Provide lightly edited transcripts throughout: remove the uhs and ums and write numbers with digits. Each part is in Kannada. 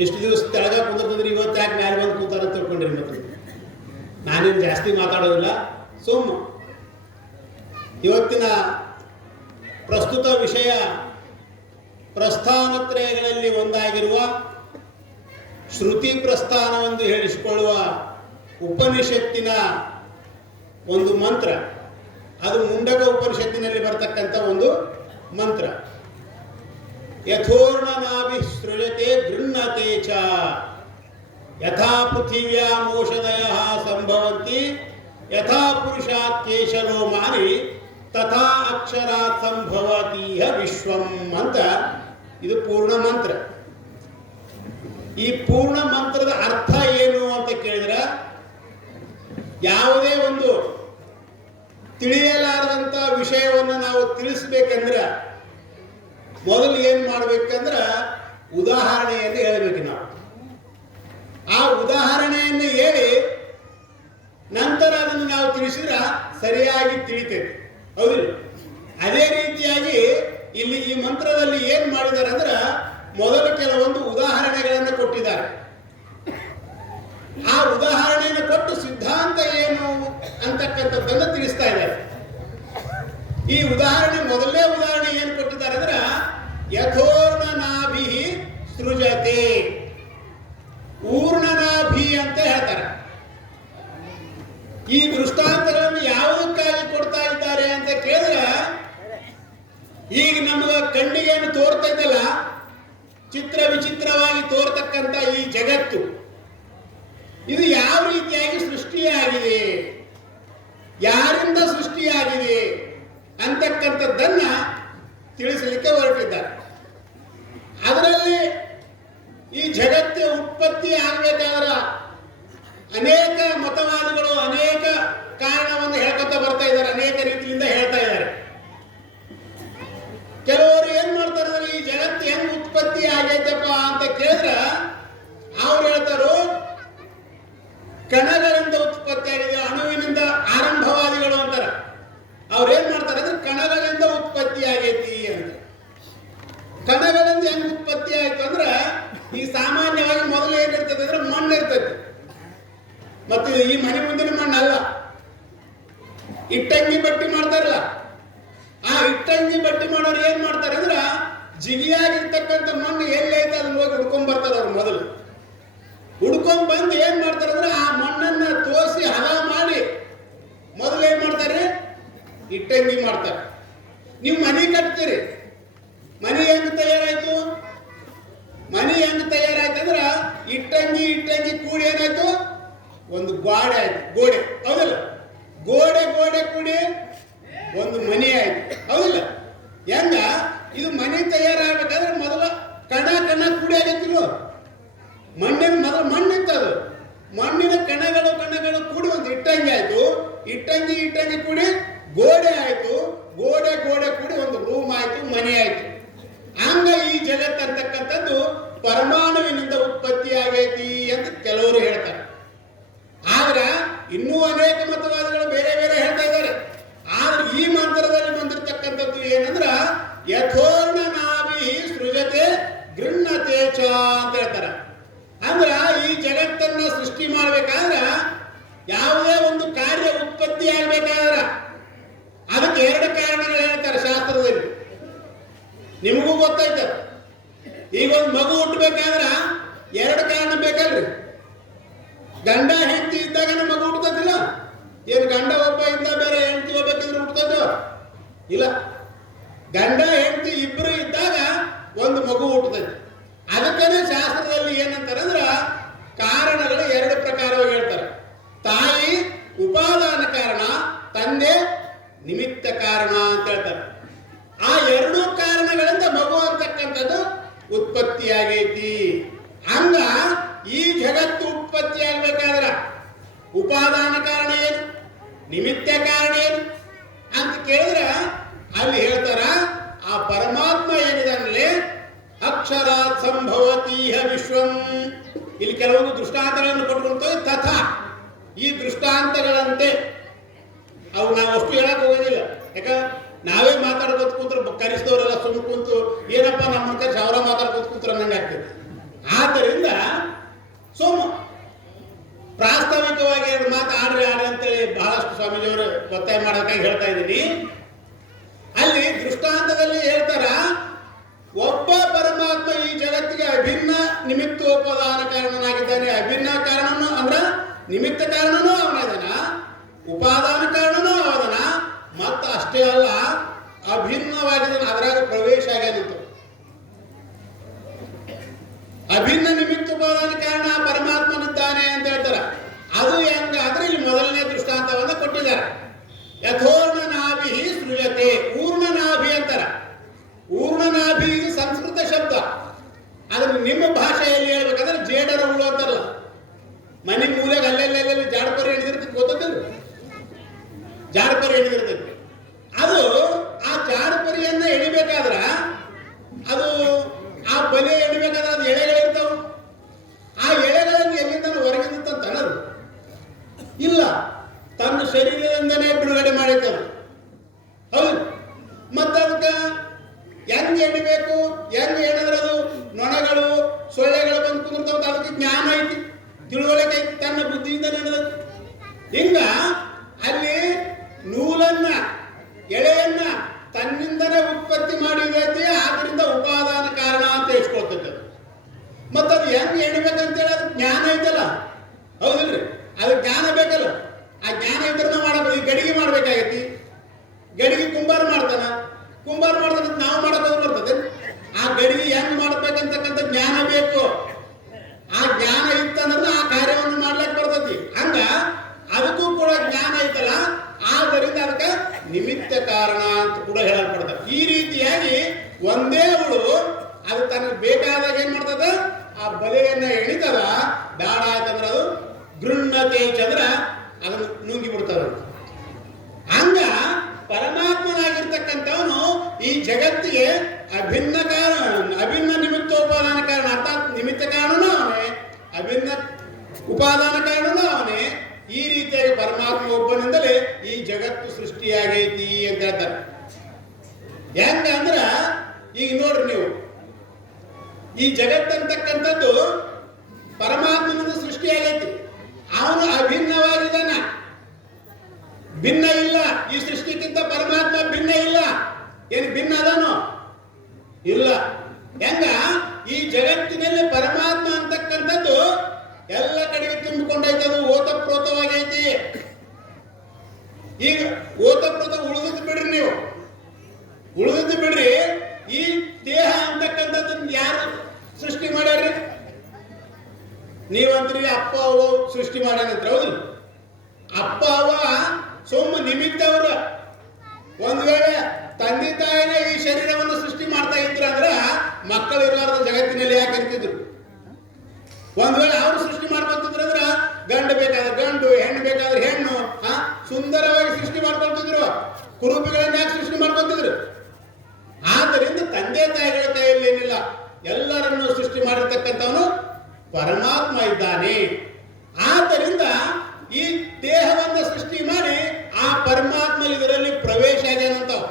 ಇಷ್ಟು ದಿವಸ ತೆಳಗ ಕುಂದಿರ್ತದ್ರಿ, ಇವತ್ತು ಯಾಕೆ ಮ್ಯಾಲೆ ಬಂದು ಕೂತಾರ ಅಂತ ತಿಳ್ಕೊಂಡಿರಿ. ಮತ್ತೆ ನಾನೇನು ಜಾಸ್ತಿ ಮಾತಾಡೋದಿಲ್ಲ. ಇವತ್ತಿನ ಪ್ರಸ್ತುತ ವಿಷಯ ಪ್ರಸ್ಥಾನತ್ರಯಗಳಲ್ಲಿ ಒಂದಾಗಿರುವ ಶ್ರುತಿ ಪ್ರಸ್ಥಾನವೆಂದು ಹೇಳಿಸಿಕೊಳ್ಳುವ ಉಪನಿಷತ್ತಿನ ಒಂದು ಮಂತ್ರ. ಅದು ಮುಂಡಕ ಉಪನಿಷತ್ತಿನಲ್ಲಿ ಬರ್ತಕ್ಕಂಥ ಒಂದು ಮಂತ್ರ. ಯಥೋರ್ಣನಾಭಿ ಸೃಜತೆ ಗೃಹ್ಣತೆ ಚ ಯಥಾ ಪೃಥಿವ್ಯಾಮೋಷಧಯ ಸಂಭವಂತಿ ಯಥಾ ಪುರುಷಾತ್ ಕೇಶರೋಮಾನಿ ತಥಾ ಅಕ್ಷರಾತ್ ಸಂಭವತೀಹ ವಿಶ್ವಂ ಅಂತ ಇದು ಪೂರ್ಣ ಮಂತ್ರ. ಈ ಪೂರ್ಣ ಮಂತ್ರದ ಅರ್ಥ ಏನು ಅಂತ ಕೇಳಿದ್ರೆ, ಯಾವುದೇ ಒಂದು ತಿಳಿಯಲಾರದಂಥ ವಿಷಯವನ್ನು ನಾವು ತಿಳಿಸ್ಬೇಕಂದ್ರೆ ಮೊದಲು ಏನು ಮಾಡ್ಬೇಕಂದ್ರೆ ಉದಾಹರಣೆಯನ್ನು ಹೇಳಬೇಕು. ನಾವು ಆ ಉದಾಹರಣೆಯನ್ನು ಹೇಳಿ ನಂತರ ಅದನ್ನು ನಾವು ತಿಳಿಸಿದ್ರೆ ಸರಿಯಾಗಿ ತಿಳಿತೇವೆ, ಹೌದಿಲ್ಲ? ಅದೇ ರೀತಿಯಾಗಿ ಇಲ್ಲಿ ಈ ಮಂತ್ರದಲ್ಲಿ ಏನು ಮಾಡಿದ್ದಾರೆ ಅಂದ್ರೆ ಮೊದಲು ಕೆಲವೊಂದು ಉದಾಹರಣೆಗಳನ್ನು ಕೊಟ್ಟಿದ್ದಾರೆ. ಆ ಉದಾಹರಣೆಯನ್ನು ಕೊಟ್ಟು ಸಿದ್ಧಾಂತ ಏನು ಅಂತಕ್ಕಂಥದ್ದನ್ನು ತಿಳಿಸ್ತಾ ಇದ್ದಾರೆ. ಈ ಉದಾಹರಣೆ ಮೊದಲನೇ ಉದಾಹರಣೆ ಏನು ಕೊಟ್ಟಿದ್ದಾರೆ ಅಂದ್ರೆ ಯಥೋರ್ಣನಾಭಿ ಸೃಜತೆ, ಊರ್ಣನಾಭಿ ಅಂತ ಹೇಳ್ತಾರೆ. ಈ ದೃಷ್ಟಾಂತಗಳನ್ನು ಯಾವುದಕ್ಕಾಗಿ ಕೊಡ್ತಾ ಇದ್ದಾರೆ ಅಂತ ಕೇಳಿದ್ರೆ, ಈಗ ನಮಗೆ ಕಣ್ಣಿಗೇನು ತೋರ್ತಾ ಇದ್ದಲ್ಲ, ಚಿತ್ರ ವಿಚಿತ್ರವಾಗಿ ತೋರ್ತಕ್ಕಂಥ ಈ ಜಗತ್ತು, ಇದು ಯಾವ ರೀತಿಯಾಗಿ ಸೃಷ್ಟಿಯಾಗಿದೆ, ಯಾರಿಂದ ಸೃಷ್ಟಿಯಾಗಿದೆ ಅಂತಕ್ಕಂಥದ್ದನ್ನ ತಿಳಿಸಲಿಕ್ಕೆ ಹೊರಟಿದ್ದಾರೆ. ಅದರಲ್ಲಿ ಈ ಜಗತ್ತು ಉತ್ಪತ್ತಿ ಆಗಬೇಕಾದ್ರೆ ಅನೇಕ ಮತವಾದಿಗಳು ಅನೇಕ ಕಾರಣವನ್ನು ಹೇಳ್ಕೊತಾ ಬರ್ತಾ ಇದ್ದಾರೆ, ಅನೇಕ ರೀತಿಯಿಂದ ಹೇಳ್ತಾ ಇದ್ದಾರೆ. ಕೆಲವರು ಏನ್ ಮಾಡ್ತಾರೆ ಅಂದ್ರೆ ಈ ಜಗತ್ತು ಹೆಂಗ್ ಉತ್ಪತ್ತಿ ಆಗೈತಪ್ಪ ಅಂತ ಕೇಳಿದ್ರೆ ಅವ್ರು ಹೇಳ್ತಾರೋ ಕಣಗಳಿಂದ ಉತ್ಪತ್ತಿ ಆಗಿದೆ, ಅಣುವಿನಿಂದ ಆರಂಭವಾದಿಗಳು ಅಂತಾರೆ. ಅವ್ರು ಏನ್ ಮಾಡ್ತಾರೆ ಅಂದ್ರೆ ಕಣಗಳಿಂದ ಉತ್ಪತ್ತಿ ಆಗೈತಿ ಅಂತ. ಕಣಗಳಿಂದ ಹೆಂಗ್ ಉತ್ಪತ್ತಿ ಆಯ್ತು ಅಂದ್ರೆ ಈ ಸಾಮಾನ್ಯವಾಗಿ ಮೊದಲು ಏನಿರ್ತದೆ ಅಂದ್ರೆ ಮಣ್ಣು ಇರ್ತದೆ. ಮತ್ತೆ ಈ ಮನೆ ಮುಂದಿನ ಮಣ್ಣಲ್ಲ, ಇಟ್ಟಂಗಿ ಬಟ್ಟಿ ಮಾಡ್ತಾರಲ್ಲ, ಆ ಇಟ್ಟಂಗಿ ಬಟ್ಟಿ ಮಾಡೋರು ಏನ್ ಮಾಡ್ತಾರೆ ಅಂದ್ರೆ ಜಿಗಿಯಾಗಿರ್ತಕ್ಕಂಥ ಮಣ್ಣು ಎಲ್ಲೈತೆ ಅದನ್ನ ಹೋಗಿ ಹುಡ್ಕೊಂಡ್ ಬರ್ತಾರೆ. ಅವ್ರು ಮೊದಲು ಹುಡ್ಕೊಂಡ್ ಬಂದು ಏನ್ ಮಾಡ್ತಾರೆ ಅಂದ್ರೆ ಆ ಮಣ್ಣನ್ನ ತೋರಿಸಿ ಹದ ಮಾಡಿ ಮೊದಲು ಏನ್ ಮಾಡ್ತಾರೆ, ಇಟ್ಟಂಗಿ ಮಾಡ್ತಾರೆ. ನೀವು ಮನೆ ಕಟ್ತೀರಿ, ಮನೆ ಹೆಂಗ್ ತಯಾರಾಯ್ತು? ಮನೆ ಹೆಂಗ್ ತಯಾರಾಯ್ತು ಅಂದ್ರ ಇಟ್ಟಂಗಿ ಕೂಡಿ ಏನಾಯ್ತು, ಒಂದು ಗೋಡೆ ಆಯ್ತು, ಗೋಡೆ, ಹೌದಿಲ್ಲ? ಗೋಡೆ ಕೂಡಿ ಒಂದು ಮನೆ ಆಯ್ತು, ಹೌದಿಲ್ಲ? ಹೆಂಗ ಇದು ಮನೆ ತಯಾರಾಗಬೇಕಾದ್ರೆ ಮೊದಲ ಕಣ ಕೂಡಿ ಆಗೈತಿಲ್ವ? ಮಣ್ಣಿನ ಮೊದಲು ಮಣ್ಣಿತ್ತದು, ಮಣ್ಣಿನ ಕಣಗಳು ಕೂಡಿ ಒಂದು ಇಟ್ಟಂಗಿ ಆಯ್ತು, ಇಟ್ಟಂಗಿ ಕೂಡಿ ಗೋಡೆ ಆಯ್ತು, ಗೋಡೆ ಕೂಡಿ ಒಂದು ರೂಮ್ ಆಯ್ತು, ಮನೆ ಆಯ್ತು. ಹಂಗ ಈ ಜಗತ್ತು ಅಂತಕ್ಕಂಥದ್ದು ಪರಮಾಣುವಿನಿಂದ ಉತ್ಪತ್ತಿ ಆಗೈತಿ ಅಂತ ಕೆಲವರು ಹೇಳ್ತಾರೆ. ಆದ್ರೆ ಇನ್ನೂ ಅನೇಕ ಮತವಾದಿಗಳು ಬೇರೆ ಬೇರೆ ಹೇಳ್ತಾ ಇದ್ದಾರೆ. ಆದ್ರೆ ಈ ಮಂತ್ರದಲ್ಲಿ ಬಂದಿರತಕ್ಕಂಥದ್ದು ಏನಂದ್ರ ಯಥೋರ್ಣನಾಭಿ ಸೃಜತೆ ಗೃಹ್ಣತೆ ಚ ಅಂತ ಹೇಳ್ತಾರೆ. ಅಂದ್ರ ಈ ಜಗತ್ತನ್ನ ಸೃಷ್ಟಿ ಮಾಡ್ಬೇಕಾದ್ರ ಯಾವುದೇ ಒಂದು ಕಾರ್ಯ ಉತ್ಪತ್ತಿ ಆಗ್ಬೇಕಾದ್ರ ಅದಕ್ಕೆ ಎರಡು ಕಾರಣಗಳು ಹೇಳ್ತಾರೆ ಶಾಸ್ತ್ರದಲ್ಲಿ. ನಿಮಗೂ ಗೊತ್ತೈತೆ, ಈಗ ಒಂದು ಮಗು ಹುಟ್ಟಬೇಕಾದ್ರ ಎರಡು ಕಾರಣ ಬೇಕಲ್ರಿ. ಗಂಡ ಹೆಂಡತಿ ಇದ್ದಾಗ ಮಗು ಹುಟ್ಟುತ್ತಿಲ್ಲ. ಏನು ಗಂಡ ಒಬ್ಬ ಇದ್ದ ಬೇರೆ ಹೆಂಡತಿ ಒಬ್ಬಕ್ಕಿದ್ರೆ ಹುಟ್ಟುತ್ತೋ? ಇಲ್ಲ, ಗಂಡ ಹೆಂಡತಿ ಇಬ್ಬರು ಇದ್ದಾಗ ಒಂದು ಮಗು ಹುಟ್ಟುತ್ತೈತಿ. ಅದಕ್ಕನೇ ಶಾಸ್ತ್ರದಲ್ಲಿ ಏನಂತಾರೆ ಅಂದ್ರೆ ಕಾರಣಗಳು ಎರಡು ಪ್ರಕಾರವಾಗಿ ಹೇಳ್ತಾರೆ. ತಾಯಿ ಉಪಾದಾನ ಕಾರಣ, ತಂದೆ ನಿಮಿತ್ತ ಕಾರಣ ಅಂತ ಹೇಳ್ತಾರೆ. ಆ ಎರಡೂ ಕಾರಣಗಳಿಂದ ಮಗು ಅಂತಕ್ಕಂಥದ್ದು ಉತ್ಪತ್ತಿಯಾಗೈತಿ. ಹಂಗ ಈ ಜಗತ್ತು ಉತ್ಪತ್ತಿ ಆಗ್ಬೇಕಾದ್ರ ಉಪಾದಾನ ಕಾರಣ ಏನು, ನಿಮಿತ್ತ ಕಾರಣ ಏನು ಅಂತ ಕೇಳಿದ್ರೆ ಅಲ್ಲಿ ಹೇಳ್ತಾರ ಆ ಪರಮಾತ್ಮ ಏನಿದಾನಲ್ಲೇ ಅಕ್ಷರಾತ್ ಸಂಭವತೀಹ ವಿಶ್ವಂ. ಇಲ್ಲಿ ಕೆಲವೊಂದು ದೃಷ್ಟಾಂತಗಳನ್ನು ಕೊಟ್ಕೊಂತ ತಥಾ ಈ ದೃಷ್ಟಾಂತಗಳಂತೆ ಅವು ನಾವು ಅಷ್ಟು ಹೇಳಕ್ ಹೋಗೋದಿಲ್ಲ. ಯಾಕ ನಾವೇ ಮಾತಾಡ್ಕೊತ ಕೂತ್ರೆ ಕರೆಸಿದವರೆಲ್ಲ ಸುಮ್ ಕುಂತು ಏನಪ್ಪ ನಮ್ಮ ಕರೆಸಿ ಅವರ ಮಾತಾಡ್ಕೊತ ಕೂತ್ರೆ ನಂಗೆ ಆಗ್ತದೆ. ಆದ್ದರಿಂದ ಸೋಮ ಪ್ರಾಸ್ತಾವಿಕವಾಗಿ ಎರಡು ಮಾತು ಆಡ್ರಿ ಅಂತೇಳಿ ಬಹಳಷ್ಟು ಸ್ವಾಮೀಜಿಯವರು ಒತ್ತಾಯ ಮಾಡೋದಕ್ಕಾಗಿ ಹೇಳ್ತಾ ಇದ್ದೀನಿ. ಅಲ್ಲಿ ದೃಷ್ಟಾಂತದಲ್ಲಿ ಹೇಳ್ತಾರ, ಒಬ್ಬ ಪರಮಾತ್ಮ ಈ ಜಗತ್ತಿಗೆ ಅಭಿನ್ನ ನಿಮಿತ್ತೋಪದಾನ ಕಾರಣನಾಗಿದ್ದಾನೆ. ಅಭಿನ್ನ ಕಾರಣನು ಅಂದ್ರ ನಿಮಿತ್ತ ಕಾರಣನೂ ಅವನದನ, ಉಪಾದಾನ ಕಾರಣನೂ ಅವದನ, ಮತ್ತು ಅಷ್ಟೇ ಅಲ್ಲ ಅಭಿನ್ನವಾಗಿದ್ದಾನೆ, ಅದರಾಗ ಪ್ರವೇಶ ಆಗ್ಯಾನಂತ. ಅಭಿನ್ನ ನಿಮಿತ್ತ ಉಪಾದಾನ ಕಾರಣ ಪರಮಾತ್ಮನಿದ್ದಾನೆ ಅಂತ ಹೇಳ್ತಾರ. ಅದು ಹೆಂಗ ಅಂದ್ರೆ ಇಲ್ಲಿ ಮೊದಲನೇ ದೃಷ್ಟಾಂತವನ್ನ ಕೊಟ್ಟಿದ್ದಾರೆ. ಯಥೋರ್ಣ ನಾಭಿ ಸೃಜತೆ, ಊರ್ಣ ನಾಭಿ ಅಂತಾರ. ಊರ್ಣ ನಾಭಿ ಇದು ಸಂಸ್ಕೃತ ಶಬ್ದ. ಅದನ್ನು ನಿಮ್ಮ ಭಾಷೆಯಲ್ಲಿ ಹೇಳ್ಬೇಕಂದ್ರೆ ಜೇಡರ ಹುಳು ಅಂತಾರಲ್ಲ, ಮನೆ ಮೂಲೆಗೆ ಅಲ್ಲೆಲ್ಲೆಲ್ಲಿ ಜಾಡಪರಿ ಹಿಡಿದಿರ್ತೈತಿ, ಗೊತ್ತಿಲ್ಲ ಜಾಡಪರಿ ಹಿಡಿದಿರ್ತೈತಿ. ಅದು ಆ ಜಾಡಪರಿಯನ್ನ ಎಣಿಬೇಕಾದ್ರ ಅದು ಆ ಬಲೆ ಎಣಿಬೇಕಾದ್ರೆ ಅದು ಎಳೆಗಳಿರ್ತಾವ. ಆ ಎಳೆಗಳನ್ನು ಎಲ್ಲಿಂದ ಹೊರಗಿಂದ ತನ್ನದು ಇಲ್ಲ, ತನ್ನ ಶರೀರದಿಂದನೇ ಬಿಡುಗಡೆ ಮಾಡಿರ್ತವೆ. ಹೌದು, ಮತ್ತೆ ಅದಕ್ಕೆ ಹೆಂಗ್ ಎಣಿಬೇಕು, ಹೆಂಗ್ ಎಣಿದ್ರೆ ಅದು ನೊಣಗಳು ಸೊಳ್ಳೆಗಳು ಬಂದು ಕುದುರ್ತಾವ, ಅದಕ್ಕೆ ಜ್ಞಾನ ಐತಿ, ತಿಳುವಳಿಕೆ ಐತಿ, ತನ್ನ ಬುದ್ಧಿಯಿಂದ ನಡೆದ. ಹಿಂಗ ಅಲ್ಲಿ ನೂಲನ್ನ ಎಳೆಯನ್ನ ತನ್ನಿಂದನೇ ಉತ್ಪತ್ತಿ ಮಾಡಿದೈತಿ, ಆದ್ರಿಂದ ಉಪಾದಾನ ಕಾರಣ ಅಂತ ಹೇಳ್ಕೊಳ್ತೈತೆ. ಮತ್ತೆ ಅದು ಹೆಂಗ್ ಎಣಿಬೇಕಂತೇಳಿ ಅದು ಜ್ಞಾನ ಐತಲ್ಲ, ಹೌದಿಲ್ರಿ? ಅದು ಜ್ಞಾನ ಬೇಕಲ್ಲ, ಆ ಜ್ಞಾನ ಇದ್ರನ್ನ ಮಾಡಬೇಕು. ಈ ಗಡಿಗೆ ಮಾಡ್ಬೇಕಾಗೈತಿ, ಗಡಿಗೆ ಕುಂಬಾರ ಮಾಡ್ತಾನ, ಕುಂಬಾರ ಮಾಡ್ತಾನ, ನಾವು ಮಾಡಬೇಕು ಬರ್ತದೆ. ಆ ಗಡಿಗೆ ಹೆಂಗ್ ಮಾಡ್ಬೇಕಂತಕ್ಕಂಥ ಜ್ಞಾನ ಬೇಕು. ಆ ಜ್ಞಾನ ಇತ್ತಂದ್ರೆ ಆ ಕಾರ್ಯವನ್ನು ಮಾಡ್ಲಿಕ್ಕೆ ಬರ್ತೈತಿ. ಹಂಗ ಅದಕ್ಕೂ ಕೂಡ ಜ್ಞಾನ ಐತಲ್ಲ, ಆದ್ದರಿಂದ ಅದಕ್ಕೆ ನಿಮಿತ್ತ ಕಾರಣ ಅಂತ ಕೂಡ ಹೇಳಲ್ಪಡ್ತದೆ. ಈ ರೀತಿಯಾಗಿ ಒಂದೇ ಹುಳು ಅದು ತನಗೆ ಬೇಕಾದಾಗ ಏನ್ ಮಾಡ್ತದ, ಆ ಬಲೆಯನ್ನ ಎಣಿತದ. ಬೇಡ ಆಯ್ತಂದ್ರೆ ಅದು ಗೃಹ್ಣತೆ ಚಂದ್ರ ಅದನ್ನು ನುಂಗಿ ಬಿಡ್ತದ. ಹಂಗ ಪರಮಾತ್ಮನಾಗಿರ್ತಕ್ಕಂಥವನು ಈ ಜಗತ್ತಿಗೆ ಅಭಿನ್ನ ಕಾರಣ, ಅಭಿನ್ನ ನಿಮಿತ್ತೋಪಾದಾನ ಕಾರಣ, ಅರ್ಥಾತ್ ನಿಮಿತ್ತ ಕಾರಣನೂ ಅವನೇ, ಅಭಿನ್ನ ಉಪಾದಾನ ಕಾರಣನೂ ಅವನೇ. ಈ ರೀತಿಯಾಗಿ ಪರಮಾತ್ಮ ಒಬ್ಬನಿಂದಲೇ ಈ ಜಗತ್ತು ಸೃಷ್ಟಿಯಾಗೈತಿ ಅಂತ ಹೇಳ್ತಾರೆ. ಹೆಂಗ ಅಂದ್ರ ಈಗ ನೋಡ್ರಿ ನೀವು, ಈ ಜಗತ್ತಂತಕ್ಕಂಥದ್ದು ಪರಮಾತ್ಮನಿಂದ ಸೃಷ್ಟಿಯಾಗೈತಿ. ಅವನು ಅಭಿನ್ನವಾಗಿದ್ದಾನ, ಭಿನ್ನ ಇಲ್ಲ. ಈ ಸೃಷ್ಟಿಗಿಂತ ಪರಮಾತ್ಮ ಭಿನ್ನ ಇಲ್ಲ. ಏನು ಭಿನ್ನ ಅದನು ಇಲ್ಲ. ಹೆಂಗ ಈ ಜಗತ್ತಿನಲ್ಲಿ ಪರಮಾತ್ಮ ಅಂತಕ್ಕಂಥದ್ದು ಎಲ್ಲ ಕಡೆಗೆ ತುಂಬಿಕೊಂಡೈತೆ, ಅದು ಓತಪ್ರೋತವಾಗೈತಿ. ಈಗ ಓತಪ್ರೋತ ಉಳಿದದ್ದು ಬಿಡ್ರಿ, ನೀವು ಉಳಿದದ್ದು ಬಿಡ್ರಿ. ಈ ದೇಹ ಅಂತಕ್ಕಂಥದ್ದನ್ನ ಯಾರು ಸೃಷ್ಟಿ ಮಾಡ್ಯಾರ್ರಿ? ನೀವಂತ್ರಿ ಅಪ್ಪ ಅವ್ವ ಸೃಷ್ಟಿ ಮಾಡ್ಯಾನಂತ್ರ, ಹೌದು? ಅಪ್ಪ ಅವ್ವ ಸೋಮ ನಿಮಿತ್ತ ಅವರು. ಒಂದ್ ವೇಳೆ ತಂದೆ ತಾಯಿನ ಈ ಶರೀರವನ್ನು ಸೃಷ್ಟಿ ಮಾಡ್ತಾ ಇದ್ರ ಅಂದ್ರ ಮಕ್ಕಳು ಇರಲಾರ್ದ ಜಗತ್ತಿನಲ್ಲಿ ಯಾಕೆ ಇರ್ತಿದ್ರು? ಒಂದ್ ವೇಳೆ ಅವರು ಸೃಷ್ಟಿ ಮಾಡ್ಕೊತಿದ್ರು ಅಂದ್ರ ಗಂಡು ಬೇಕಾದ್ರೆ ಗಂಡು, ಹೆಣ್ಣು ಬೇಕಾದ್ರೆ ಹೆಣ್ಣು, ಸುಂದರವಾಗಿ ಸೃಷ್ಟಿ ಮಾಡ್ಕೊಳ್ತಿದ್ರು. ಕುರುಪಿಗಳನ್ನ ಯಾಕೆ ಸೃಷ್ಟಿ ಮಾಡ್ಕೊತಿದ್ರು? ಆದ್ದರಿಂದ ತಂದೆ ತಾಯಿಗಳ ಕೈಯಲ್ಲಿ ಏನಿಲ್ಲ, ಎಲ್ಲರನ್ನು ಸೃಷ್ಟಿ ಮಾಡಿರ್ತಕ್ಕಂಥವನು ಪರಮಾತ್ಮ ಇದ್ದಾನೆ. ಆದ್ದರಿಂದ ಈ ದೇಹವನ್ನ ಸೃಷ್ಟಿ ಮಾಡಿ ಆ ಪರಮಾತ್ಮ ಇದರಲ್ಲಿ ಪ್ರವೇಶ ಆಗ್ಯಾನಂತಾವ.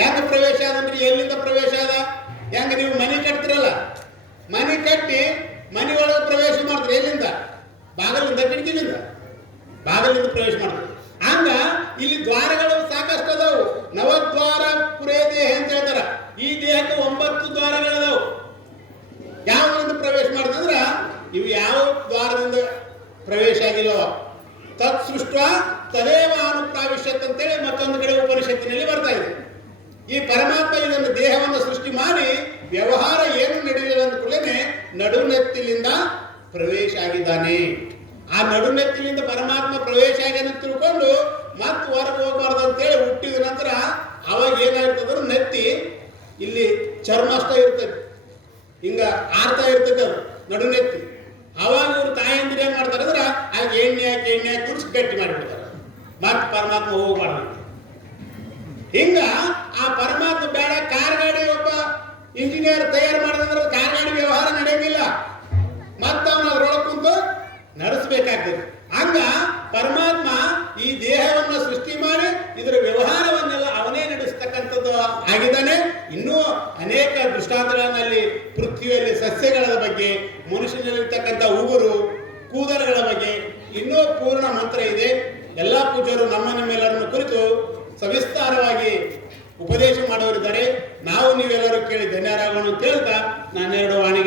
ಯಾಕೆ ಪ್ರವೇಶ ಆದಂದ್ರೆ ಎಲ್ಲಿಂದ ಪ್ರವೇಶ ಆದ? ಹೆಂಗ ನೀವು ಮನೆ ಕಟ್ತಿರಲ್ಲ, ಮನೆ ಕಟ್ಟಿ ಮನೆ ಒಳಗೆ ಪ್ರವೇಶ ಮಾಡ್ತಾರೆ. ಎಲ್ಲಿಂದ? ಬಾಗಲಿಂದ, ಕಿಟಕಿಲಿಂದ, ಬಾಗಲಿಂದ ಪ್ರವೇಶ ಮಾಡ್ತಾರೆ. ಹಂಗ ಇಲ್ಲಿ ದ್ವಾರಗಳು ಸಾಕಷ್ಟು ಅದಾವು. ನವದ್ವಾರ ಪುರೇ ದೇಹ ಅಂತ ಹೇಳ್ತಾರ. ಈ ದೇಹಕ್ಕೆ 9 ದ್ವಾರಗಳದಾವು. ಯಾವ್ದ್ರಿಂದ ಪ್ರವೇಶ ಮಾಡ್ತಂದ್ರ ಇವು ಯಾವ ದ್ವಾರದಿಂದ ಪ್ರವೇಶ ಆಗಿಲ್ಲವ ತತ್ ಸೃಷ್ಟ ತದೇವ ಅನುಪ್ರಾವಿಶ್ಯತ್ ಅಂತೇಳಿ ಮತ್ತೊಂದು ಕಡೆ ಉಪನಿಷತ್ತಿನಲ್ಲಿ ಬರ್ತಾ ಇದೆ. ಈ ಪರಮಾತ್ಮ ಇದನ್ನು ದೇಹವನ್ನು ಸೃಷ್ಟಿ ಮಾಡಿ ವ್ಯವಹಾರ ಏನು ನಡೆಯಲಿಲ್ಲ ಅಂದ ಕೂಡಲೇ ನಡುನೆತ್ತಿಲಿಂದ ಪ್ರವೇಶ ಆಗಿದ್ದಾನೆ. ಆ ನಡುನೆತ್ತಿಲಿಂದ ಪರಮಾತ್ಮ ಪ್ರವೇಶ ಆಗ್ಯಾನ ತಿಳ್ಕೊಂಡು ಮತ್ತೆ ಹೊರಗೆ ಹೋಗಬಾರ್ದು ಅಂತೇಳಿ ಹುಟ್ಟಿದ ನಂತರ ಅವಾಗ ಏನಾಗ್ತದ್ರೆ ನೆತ್ತಿ ಇಲ್ಲಿ ಚರ್ಮ ಅಷ್ಟ ಇರ್ತದೆ, ಹಿಂಗ ಆರ್ತಾ ಇರ್ತದೆ ಅದು ನಡುನೆತ್ತಿ. ಅವಾಗ ಇವ್ರು ತಾಯಂದಿರು ಏನ್ ಮಾಡ್ತಾರೆ ಅಂದ್ರೆ ಆಗ ಎಣ್ಣೆ ಹಾಕಿ ಕುಡಿಸಿ ಗಟ್ಟಿ ಮಾಡಿಬಿಡ್ತಾರೆ, ಮತ್ತೆ ಪರಮಾತ್ಮ ಹೋಗಬಾರ್ದು. ಹಿಂಗ ಆ ಪರಮಾತ್ಮ ಬೇಡ. ಕಾರ್ ಗಾಡಿ ಒಬ್ಬ ಇಂಜಿನಿಯರ್ ತಯಾರು ಮಾಡಿದ್ರೆ ಕಾರ್ ಗಾಡಿ ವ್ಯವಹಾರ ನಡೆಯಂಗಿಲ್ಲ, ಮತ್ತ ಅವನು ಅದ್ರೊಳಗೆ ಕುಂತು ನಡೆಸಬೇಕಾಗ್ತದೆ. ಹಂಗ ಪರಮಾತ್ಮ ಈ ದೇಹವನ್ನ ಸೃಷ್ಟಿ ಮಾಡಿ ಇದರ ವ್ಯವಹಾರವನ್ನೆಲ್ಲ ಅವನೇ ನಡೆಸ್ತಕ್ಕಂಥದ್ದು ಆಗಿದ್ದಾನೆ. ಇನ್ನೂ ಅನೇಕ ದೃಷ್ಟಾಂತಗಳಲ್ಲಿ ಪೃಥ್ವಿಯಲ್ಲಿ ಮನುಷ್ಯನಲ್ಲಿ ಸಸ್ಯಗಳ ಬಗ್ಗೆ, ಮನುಷ್ಯನಲ್ಲಿರ್ತಕ್ಕಂಥ ಉಗುರು ಕೂದಲುಗಳ ಬಗ್ಗೆ ಇನ್ನೂ ಪೂರ್ಣ ಮಂತ್ರ ಇದೆ. ಎಲ್ಲ ಪೂಜ್ಯರು ನಿಮ್ಮೆಲ್ಲರನ್ನು ಕುರಿತು ಸವಿಸ್ತಾರವಾಗಿ ಉಪದೇಶ ಮಾಡೋರಿದ್ದಾರೆ. ನಾವು ನೀವೆಲ್ಲರೂ ಕೇಳಿ ಧನ್ಯರಾಗೋಣ ಅಂತ ಹೇಳ್ತಾ ನಾನೆರಡು ವಾಣಿಗೆ